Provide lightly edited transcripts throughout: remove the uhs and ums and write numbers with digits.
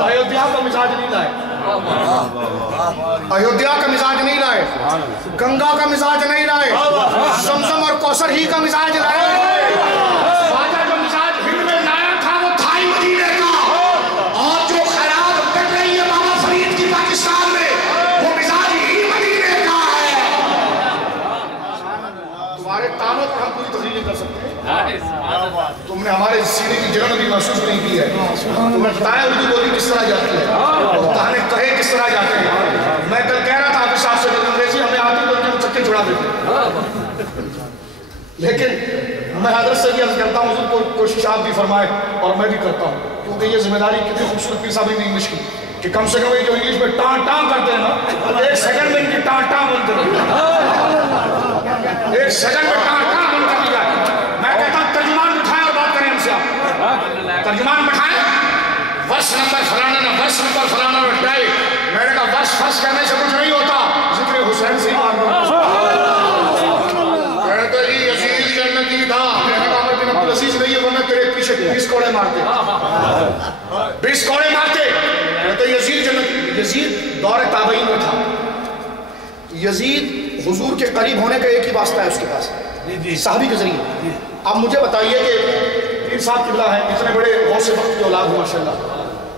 ایودھیا کا مزاج نہیں لائے، ایودھیا کا مزاج نہیں لائے، گنگا کا مزاج نہیں لائے، زمزم اور کوثر ہی کا مزاج لائے۔ خواجہ جو مزاج ہند میں لایا تھا وہ تھا ہی مدینے کا، اور جو خیرات بٹ رہی ہے بابا فرید کی پاکستان میں وہ مزاج ہی مدینے کا ہے۔ تمہارے تانوں پر ہم پوری تقریر نہیں کر سکتے، تم نے ہمارے سینے کی جگہ بھی محسوس نہیں کی ہے، تمہیں بتایا اردو بولی کس طرح جاتی ہے اور تانے کہے کس طرح جاتے ہیں۔ میں کل کہہ رہا تھا آپ صاحب سے انگریزی ہمیں آتی تو ہم چکے چھڑا دیتے، لیکن میں حضرت سے بھی عرض کرتا ہوں حضور کو کوشش آپ بھی فرمائے اور میں بھی کرتا ہوں، کیونکہ یہ ذمہ داری کتنی خوبصورت پیر صاحب نے انگلش کی کہ کم سے کم یہ جو انگلش میں ٹان ٹان کرتے ہیں نا، ایک سیکنڈ میں ان کی ٹان ٹان بنتے ہیں، ایک سیکنڈ میں ٹان ٹان بن کر دی جائے۔ میں کہتا ہوں ترجمان بٹھائیں اور بات کریں ہم سے، آپ ترجمان بٹھائیں، ورس نمبر فلانا نہ ورس نمبر فلانا نہ ڈائی، میں نے کہا ورس فرس کرنے سے کچھ نہیں ہوتا، ذکر حسین سے ہی ماننا۔ کہتے جی یزید جنتی تھا، میں نے کہا عمر بن عبدالعزیز نہیں ہے ورنہ تیرے پیچھے 20 کوڑے مارتے، 20 کوڑے مارتے۔ کہتے یزید جنتی، یزید دور تابعین میں تھا، یزید حضور کے قریب ہونے کا ایک ہی واسطہ ہے اس کے پاس، صحابی کے ذریعے۔ اب مجھے بتائیے کہ پیر صاحب قبلہ ہیں، اتنے بڑے غوث وقت کی اولاد ہوں ماشاءاللہ،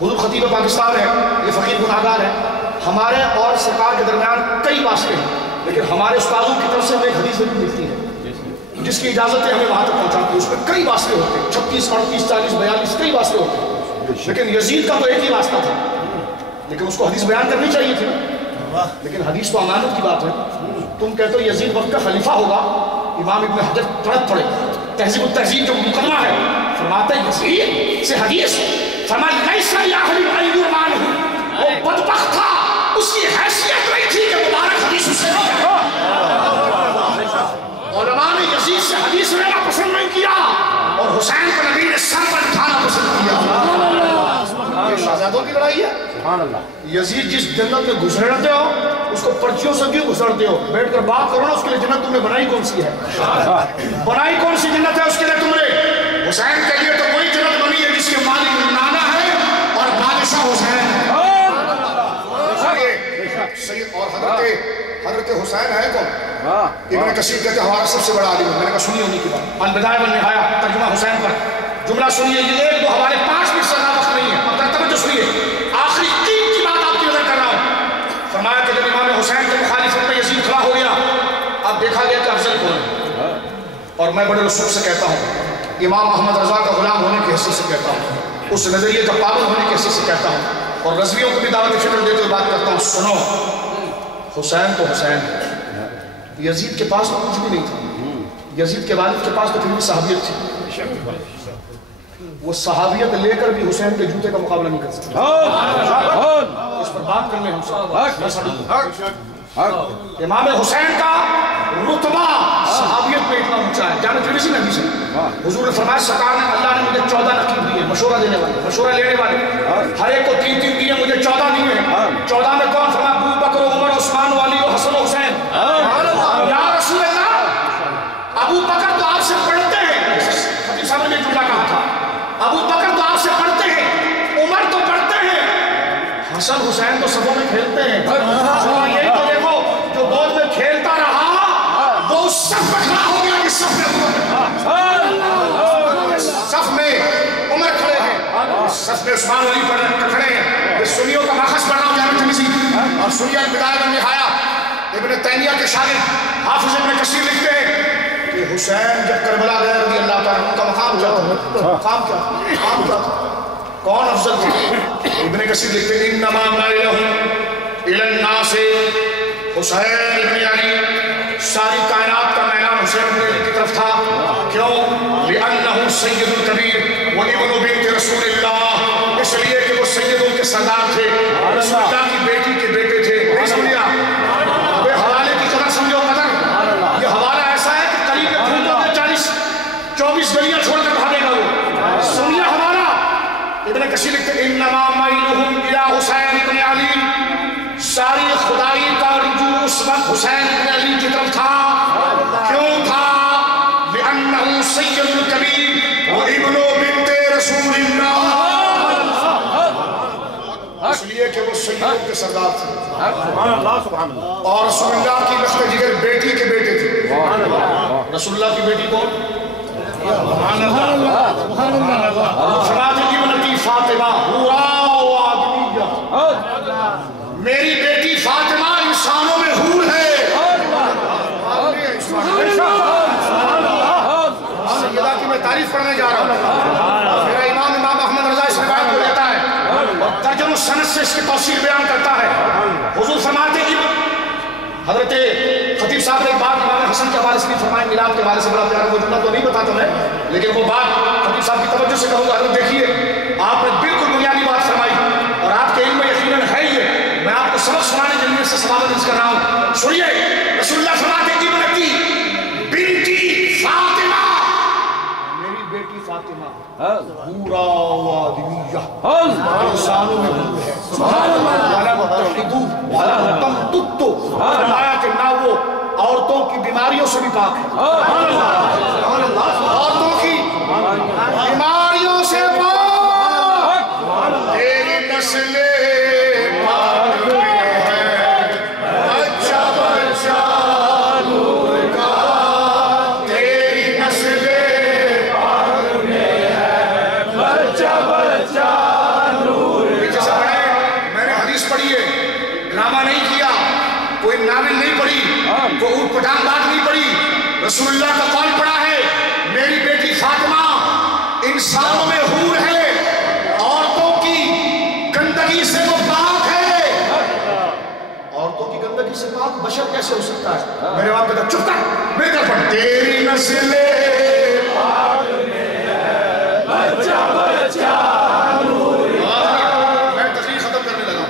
حضور خطیب پاکستان ہے، یہ فقیر گناہگار ہے، ہمارے اور سرکار کے درمیان کئی واسطے ہیں، لیکن ہمارے استادوں کی طرف سے ہمیں ایک حدیث ضرور ملتی ہے جس کی اجازت ہے ہمیں وہاں تک پہنچاتی ہے، اس میں کئی واسطے ہوتے ہیں، 36 38 40 42 کئی واسطے ہوتے ہیں، لیکن یزید کا تو ایک ہی واسطہ تھا، لیکن اس کو حدیث بیان کرنی چاہیے تھی، لیکن حدیث تو امانت کی بات ہے۔ تم کہتے ہو یزید وقت کا خلیفہ ہوگا، امام ابن حجر تڑپ پڑے، تہذیب التہذیب جو مقدمہ ہے، فرماتا ہے یزید سے حدیث، فرمایا لیس لأہل العلم عنہ، وہ بدبخت تھا، اس کی حیثیت نہیں تھی کہ مبارک حدیث اس سے نہیں ہے۔ علماء نے یزید سے حدیث لینا پسند نہیں کیا اور حسین کو نبی نے سر پر اٹھانا پسند کیا۔ یہ شہزادوں کی لڑائی ہے۔ یزید جس جنت میں گزرتے ہو اس کو پرچیوں سے کیوں گزرتے ہو؟ بیٹھ کر بات کرو نا، اس کے لیے جنت تم نے بنائی کون سی ہے؟ بنائی کون سی جنت ہے اس کے لیے تم نے؟ حسین کے لیے تو وہی جنت بنی ہے جس کے مالک نانا ہے اور بادشاہ حسین ہے۔ سید اور حضرت حسین ہے کون؟ ابن کثیر کہتے ہیں ہمارا سب سے بڑا عالم ہے، میں نے کہا سنیے انہی کی بات، البدایہ والنہایہ ترجمہ حسین پر جملہ سنیے، یہ 1 2 حوالے 5 منٹ سے زیادہ وقت نہیں ہے، اب تک توجہ سنیے، آخری 3 کی بات آپ کی نظر کر رہا ہوں۔ فرمایا کہ جب امام حسین کے مخالفت میں یزید کھڑا ہو گیا، اب دیکھا گیا کہ افضل کون ہے، اور میں بڑے رسوخ سے کہتا ہوں، امام احمد رضا کا غلام ہونے کی حیثیت سے کہتا ہوں، اس نظریے کا پابند ہونے کی حیثیت سے کہتا ہوں، اور رضویوں کو بھی دعوت فکر دیتے ہوئے بات کرتا ہوں، سنو حسین تو حسین ہے، یزید کے پاس تو کچھ بھی نہیں تھا، یزید کے والد کے پاس تو پھر بھی صحابیت تھی، وہ صحابیت لے کر بھی حسین کے جوتے کا مقابلہ نہیں کر سکتا۔ اس پر بات کرنے ہم سے امام حسین کا رتبہ صحابیت میں اتنا اونچا ہے، جانے ترمذی میں حدیث ہے، حضور نے فرمایا سرکار نے اللہ نے مجھے 14 نقیب دیے، مشورہ دینے والے، مشورہ لینے والے، ہر ایک کو 3 دیے، مجھے 14 دیے، 14 میں کون؟ فرمایا ابو بکر عمر عثمان علی و حسن و حسین۔ یا رسول اللہ، ابو بکر تو آپ سے پڑھتے ہیں، خطیب صاحب نے جملہ کہا تھا، ابو بکر تو آپ سے پڑھتے ہیں، عمر تو پڑھتے ہیں، حسن حسین تو صفوں میں کھیلتے ہیں، یہی تو دیکھو جو گود میں کھیلتا رہا وہ اس صف میں کھڑا ہو گیا کہ صف میں عمر کھڑے ہیں، صف میں عثمان علی کھڑے ہیں۔ یہ سنیوں کا ماخذ پڑھ رہا ہوں جامع ترمذی، اور سنیہ البدایہ والنہایہ ابن تیمیہ کے شاگرد حافظ ابن کثیر لکھتے ہیں کہ حسین جب کربلا گئے رضی اللہ تعالیٰ ان کا مقام کیا تھا؟ مقام کیا تھا؟ کون افضل تھا؟ ابن کثیر لکھتے ہیں انما مائلہم الی الناس حسین ابن علی، ساری کائنات کا میلان حسین ابن علی کی طرف تھا، کیوں؟ لأنہ سید الکبیر و ابن بنت رسول اللہ، اس لیے کہ وہ سیدوں کے سردار تھے، رسول اللہ کی بیٹی کے بیٹے تھے۔ نہیں سمجھا؟ وہ حوالے کی قدر سمجھو قدر، یہ حوالہ ایسا ہے کہ قریب بھوتوں کے 24 گلیاں چھوڑ کر بھاگے گا وہ، سنیہ حوالہ۔ ابن کثیر لکھتے ہیں انما مائلہم الی حسین ابن علی، ساری خدائی کا رجوع اس وقت حسین ابن علی کی طرف تھا، کیوں تھا؟ لأنہ سید الکبیر و ابن بنت رسول اللہ، اس لیے کہ وہ سیدوں کے سردار تھے سبحان اللہ سبحان اللہ اور رسول اللہ کی لخت جگر بیٹی کے بیٹے تھے رسول اللہ کی بیٹی کون سبحان اللہ سبحان اللہ فرماتے ابنتی فاطمہ حورا و آدمیہ میری بیٹی فاطمہ انسانوں میں حور ہے سیدہ کی میں تعریف کرنے جا رہا ہوں میرا امام احمد رضا اس روایت کو لیتا ہے اور ترجمہ سند سے اس کی تفصیل بیان کرتا ہے حضور فرماتے حضرت خطیب صاحب نے ایک بات امام حسن کے حوالے سے بھی فرمایا میلاد کے حوالے سے بڑا پیارا وہ جملہ تو نہیں بتاتا میں لیکن وہ بات خطیب صاحب کی توجہ سے کہوں گا حضرت دیکھیے آپ نے بالکل بنیادی بات فرمائی اور آپ کے علم میں یقیناً ہے یہ میں آپ کو سبق سنانے کے لیے سے سوال عرض کر رہا ہوں سنیے رسول اللہ فرماتے ابنتی بنتی فاطمہ میری بیٹی فاطمہ حورا و آدمیہ انسانوں میں حور ہے سبحان اللہ ولم تحدو ولم تمتتو فرمایا کہ نہ وہ عورتوں کی بیماریوں سے بھی پاک ہے عورتوں کی بیماریوں سے پاک تیری نسل پاک میں ہے بچہ بچہ نور کا تیری نسل پاک میں ہے بچہ بچہ نور کا میں نے حدیث پڑھی ہے ڈرامہ نہیں کیا کوئی ناول نہیں پڑھی کوئی اوٹ پٹانگ بات نہیں پڑھی رسول اللہ کا قول پڑھا ہے میری بیٹی فاطمہ انسانوں میں حور ہے عورتوں کی گندگی سے وہ پاک ہے عورتوں کی گندگی سے پاک بشر کیسے ہو سکتا ہے میرے باپ کہتا چپ کر میرے کر پڑھ تیری نسل پاک میں ہے بچہ بچہ نور میں تقریر ختم کرنے لگا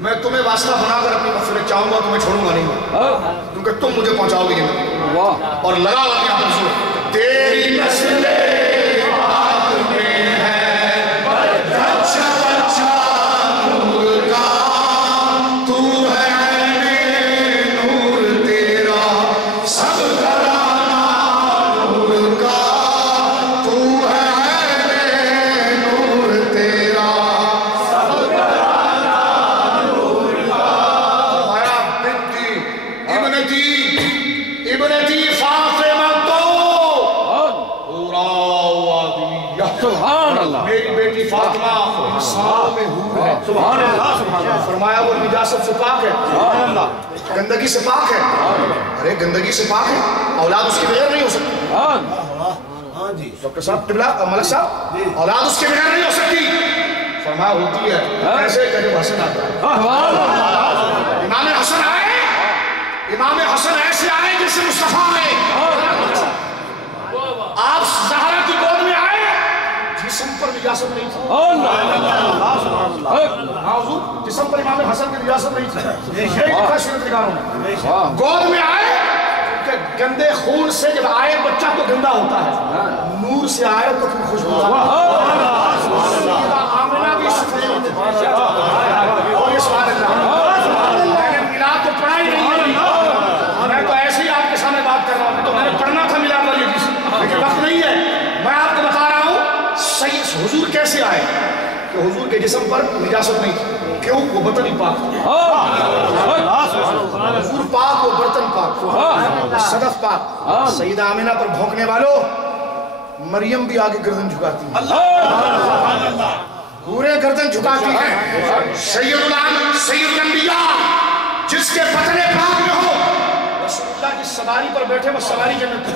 میں تمہیں واسطہ بنا کر اپنی مغفرت چاہوں گا تمہیں چھوڑوں گا نہیں کیونکہ تم مجھے پہنچاؤ گے اور لگا ہوا کہ آپ سنو تیری نسل پاک میں ہے بچہ بچہ نور کا تو ہے نور تیرا سب گھرانہ نور کا تو ہے نور تیرا سب گھرانہ نور کا ہمارا بنتی ابنتی فاطمہ سبحان اللہ میری بیٹی فاطمہ انسانوں میں حور ہے سبحان اللہ سبحان اللہ فرمایا وہ نجاست سے پاک ہے سبحان اللہ گندگی سے پاک ہے ارے گندگی سے پاک ہے اولاد اس کے بغیر نہیں ہو سکتی ہاں جی ڈاکٹر صاحب طبلہ ملک صاحب اولاد اس کے بغیر نہیں ہو سکتی فرمایا ہوتی ہے ایسے کہ جب حسن آتا ہے امام حسن آئے امام حسن ایسے آئے جیسے مصطفیٰ آئے آپ زہرا کی گود میں آئے جسم پر نجاست نہیں تھی ہاں حضور جسم پر امام حسن کی نجاست نہیں تھی یہ لکھا سیرت نگاروں میں گود میں آئے کہ گندے خون سے جب آئے بچہ تو گندا ہوتا ہے نور سے آئے تو پھر خوشبو آمنہ بھی سفید اور یہ سبحان اللہ میں نے میلاد تو پڑھا ہی نہیں ہے میں تو ایسے ہی آپ کے سامنے بات کر رہا ہوں تو میں نے پڑھنا تھا میلاد والی حدیث لیکن وقت نہیں ہے میں آپ کو بتا رہا ہوں حضور کیسے آئے کہ حضور کے جسم پر نجاست نہیں تھی کیوں وہ برتن ہی پاک حضور پاک وہ برتن پاک صدف پاک سیدہ آمینہ پر بھونکنے والوں مریم بھی آگے گردن جھکاتی ہے پورے گردن جھکاتی ہے سید الانبیاء جس کے پتنے پاک میں ہو رسول اللہ کی سواری پر بیٹھے وہ سواری جنت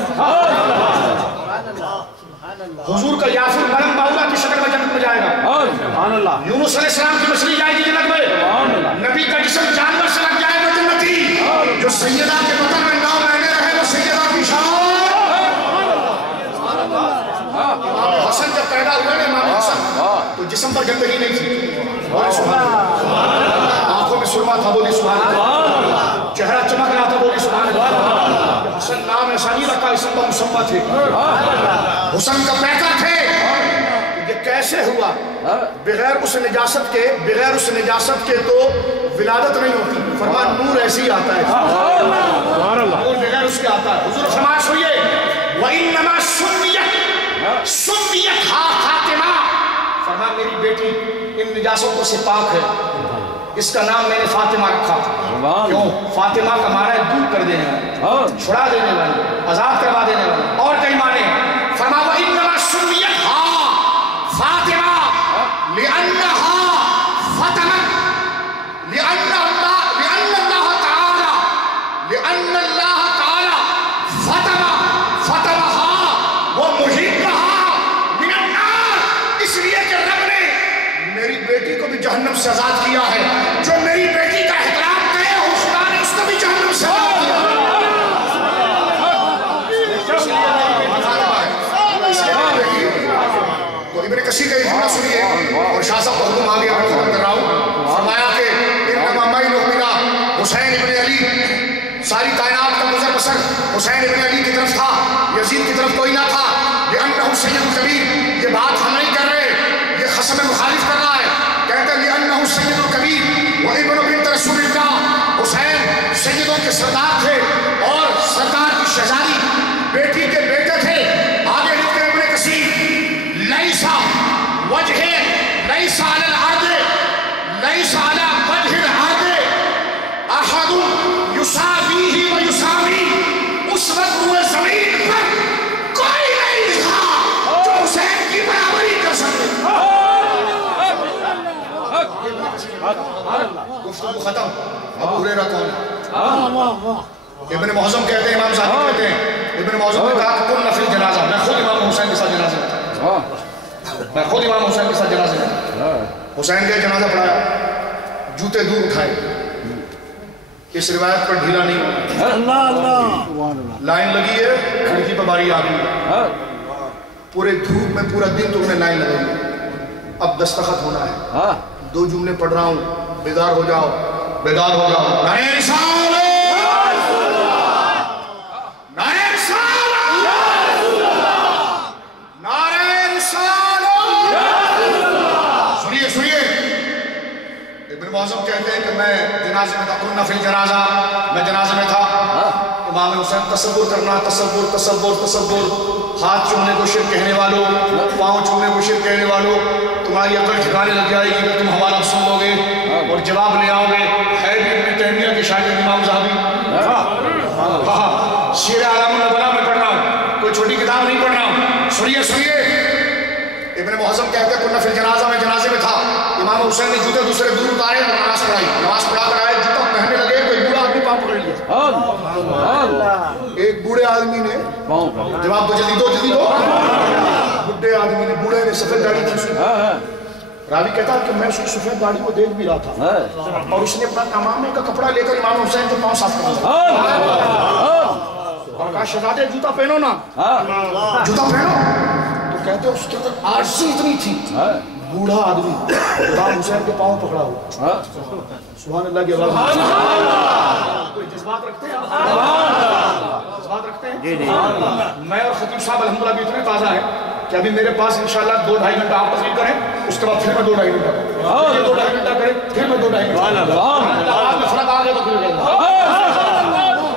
حضور کا یافر مرم باؤلا کی شکل میں جنت میں جائے گا یونس علیہ السلام کی مچھلی جائے گی جنت میں نبی کا جسم جانور سے لگ جائے گا جنتی جو سیدہ کے بطن میں 9 مہینے رہے وہ سیدہ کی شان امام حسن جب پیدا ہوئے نا امام حسن تو جسم پر گندگی نہیں تھی آنکھوں میں سرما تھا بولی سبحان اللہ چہرہ چمک رہا تھا بولی سبحان اللہ حسن نام ایسا نہیں رکھا اسم کا مسمہ تھے حسن کا پیکر تھے یہ کیسے ہوا بغیر اس نجاست کے تو ولادت نہیں ہوتی فرمان نور ایسے ہی آتا ہے نور بغیر اس کے آتا ہے حضور فرمان سوئیے وَإِنَّمَا سُمِّيَتْ فَاطِمَةٌ فرمایا میری بیٹی ان نجاستوں سے پاک ہے، اس کا نام میں نے فاطمہ رکھا۔ کیوں؟ فاطمہ کا معنی ہے دور کر دینے والی، چھڑا دینے والی، آزاد کروا دینے والی، اور کئی معنی ہیں۔ فرمایا وَإِنَّمَا سُمِّيَتْ فاطمہ لِأَنَّهَا فَطَمَتْ لِأَنَّ اللہ تعالی فَطَمَهَا وَمُحِقَّهَا مِنَ النَّارِ، اس لیے کہ رب نے میری بیٹی کو بھی جہنم سے آزاد کیا ہے۔ جو میری بیٹی کا احترام کرے خدا نے اس کو بھی جہنم سے آزاد کیا ہے۔ تو ابن کثیر کا یہ جملہ سنیے اور شاہ صاحب کو حکم آ گیا، میں ختم کر رہا ہوں۔ فرمایا کہ انما مائل مؤمنہ حسین ابن علی، ساری کائنات کا گزر بسر حسین ابن علی کی طرف تھا، یزید کی طرف کوئی نہ تھا۔ لأنہ سید الکبیر، یہ بات ہم نہیں کر رہے، یہ قسم مخالف کر رہا ہے، کہتے ہیں لأنہ سید الکبیر وابن بنت رسول اللہ، حسین سیدوں کے سردار تھے اور سردار کی شہزادی بیٹی کے بیٹے تھے۔ آگے لکھتے ہیں ابن کثیر لیسا وجہ لیسا علی الارض لیسا علی وجہ الارض احد یساویہ و یساوی، اس وقت ہوئے زمین پر کوئی نہیں تھا جو حسین کی برابری کر سکے۔ گفتگو ختم۔ ابو ہریرہ کون ہے؟ ابن معظم کہتے ہیں، امام صاحب کہتے ہیں، ابن معظم نے کہا کہ کن فی الجنازہ، میں خود امام حسین کے ساتھ جنازے میں تھا، میں خود امام حسین کے ساتھ جنازے میں تھا۔ حسین کے جنازہ پڑھایا، جوتے دور اٹھائے، اس روایت پر ڈھیلا نہیں ہوا، لائن لگی ہے، کھڑکی پر باری آ گئی، پورے دھوپ میں پورا دن تم نے لائن لگائی، اب دستخط ہونا ہے، دو جملے پڑھ رہا ہوں، بیدار ہو جاؤ، بیدار ہو جاؤ۔ نعرہ رسالت، نعرہ رسالت، نعرہ رسالت۔ سنیے سنیے، ابن معظم کہتے ہیں کہ میں جنازے میں تھا، کننا فی الجنازہ، میں جنازے میں تھا۔ امام حسین تصور کرنا، تصور تصور تصور، ہاتھ چومنے کو شرک کہنے والوں، پاؤں چومنے کو شرک کہنے والوں، تمہاری عقل ٹھکانے لگ جائے گی کہ تم حوالہ سن لو گے اور جواب لے آؤ گے۔ ہے بھی ابن تیمیہ کے شاگرد امام ذہبی، سیر اعلام النبلاء میں پڑھ رہا ہوں، کوئی چھوٹی کتاب نہیں پڑھ رہا ہوں۔ سنیے سنیے، ابن معظم کہتے ہیں کننا فی الجنازہ، میں جنازے میں تھا، امام حسین نے جوتے دوسرے دور اتارے اور نماز پڑھائی، نماز پڑھا کر آئے، جوتا پہننے لگے، کوئی بوڑھا آدمی پاؤں پکڑ لیا، ایک بوڑھے آدمی نے، جواب دو جلدی دو جلدی دو، بوڑھے آدمی نے، بوڑھے نے سفید داڑھی تھی اس کی، راوی کہتا ہے کہ میں اس کی سفید داڑھی کو دیکھ بھی رہا تھا اور اس نے اپنا امامے کا کپڑا لے کر امام حسین کے پاؤں صاف کر دیا اور کہا شہزادے جوتا پہنو نا، جوتا پہنو، تو کہتے ہیں اس کے اندر عاجزی اتنی تھی، بوڑھا آدمی امام حسین کے پاؤں پکڑا ہوا، سبحان اللہ کی آواز، کوئی جذبات رکھتے ہیں، جذبات رکھتے ہیں، میں اور خطیب صاحب الحمدللہ بھی اتنے تازہ ہیں کہ ابھی میرے پاس انشاءاللہ 2-2.5 گھنٹہ آپ تقریر کریں، اس کے بعد پھر میں 2-2.5 گھنٹہ کریں، یہ 2-2.5 گھنٹہ کریں، پھر میں 2-2.5 گھنٹہ، آواز میں فرق آ گیا تو پھر گئے،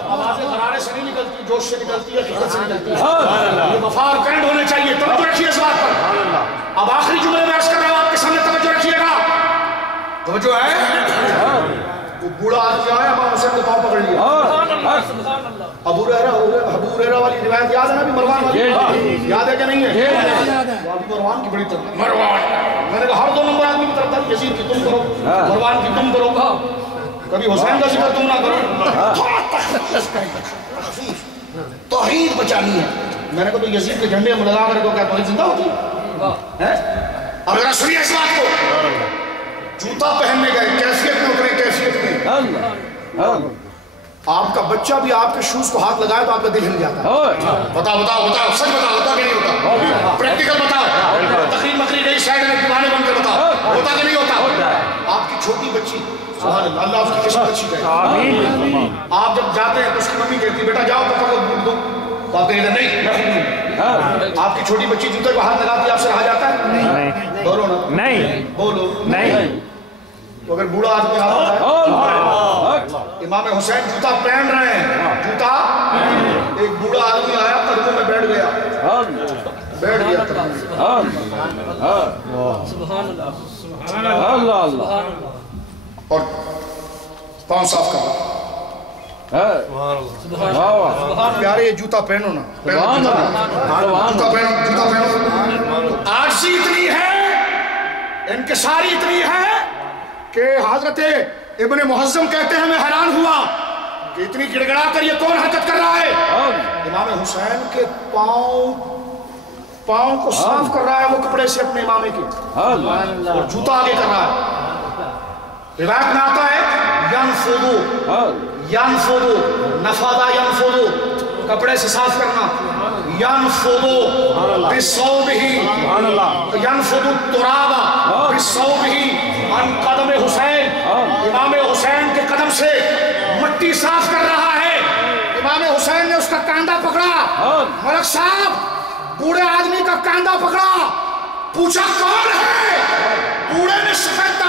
آوازیں غرارے سے نہیں نکلتی، جوش سے نکلتی ہے، خدت سے نکلتی ہے، یہ وفا اور کرنٹ ہونے چاہیے، توجہ رکھیے اس بات پر۔ اب آخری جملے میں عرض کر رہا ہوں، آپ کے سامنے توجہ رکھیے گا، توجہ ہے، وہ بوڑھا آدمی آیا، امام حسین کو پاؤں پکڑ لیا، ابو ہریرہ والی روایت یاد ہے نا، ابھی مروان والی یاد ہے کہ نہیں ہے؟ وہ ابھی مروان کی بڑی طرف، مروان، میں نے کہا ہر 2 نمبر آدمی کی طرف تھا، یزید کی تم کرو، مروان کی تم کرو، کبھی حسین کا ذکر تم نہ کرو، توحید بچانی ہے۔ میں نے کہا تو یزید کے جھنڈے میں لگا کر کو کیا توحید زندہ ہوتی ہے؟ اب ذرا سنیے اس بات کو، جوتا پہننے گئے، کیفیت میں اترے، کیفیت میں آپ کا بچہ بھی آپ کے شوز کو ہاتھ لگائے تو آپ کا دل ہل جاتا ہے، بتاؤ بتاؤ بتاؤ، سچ بتاؤ، ہوتا کہ نہیں ہوتا؟ پریکٹیکل بتاؤ، تقریر مقریر نہیں، سائڈ میں دیوانے بن کے بتاؤ، ہوتا کہ نہیں ہوتا؟ آپ کی چھوٹی بچی، سبحان اللہ، اللہ اس کی قسمت اچھی کرے، آپ جب جاتے ہیں تو اس کی ممی کہتی ہے بیٹا جاؤ پپا کو بوٹ دو، تو آپ کہتے ہیں نہیں میں خود دوں، آپ کی چھوٹی بچی جوتے کو ہاتھ لگاتی ہے، آپ سے رہا جاتا ہے؟ نہیں، بولو نا، نہیں، بولو نہیں، تو اگر بوڑھا آدمی آتا ہے، امام حسین جوتا پہن رہے ہیں، جوتا، ایک بوڑھا آدمی آیا قدموں میں بیٹھ گیا، بیٹھ گیا اور پاؤں صاف کر پیارے یہ جوتا پہنو نا جوتا پہنو عاجزی اتنی ہے انکساری اتنی ہے کہ حضرت ابن محزم کہتے ہیں میں حیران ہوا کہ اتنی گڑگڑا کر یہ کون حرکت کر رہا ہے امام حسین کے پاؤں کو صاف کر رہا ہے وہ کپڑے سے اپنے امامے کے اور جوتا آگے کر رہا ہے روایت میں آتا ہے ینفضو نفادا ینفضو کپڑے سے صاف کرنا ینفضو بصوبہ ینفضو الترابا بصوبہ عن قدم حسین امام حسین کے قدم سے مٹی صاف کر رہا ہے امام حسین نے اس کا کاندھا پکڑا ملک صاحب بوڑھے آدمی کا کاندھا پکڑا پوچھا کون ہے بوڑھے نے سفید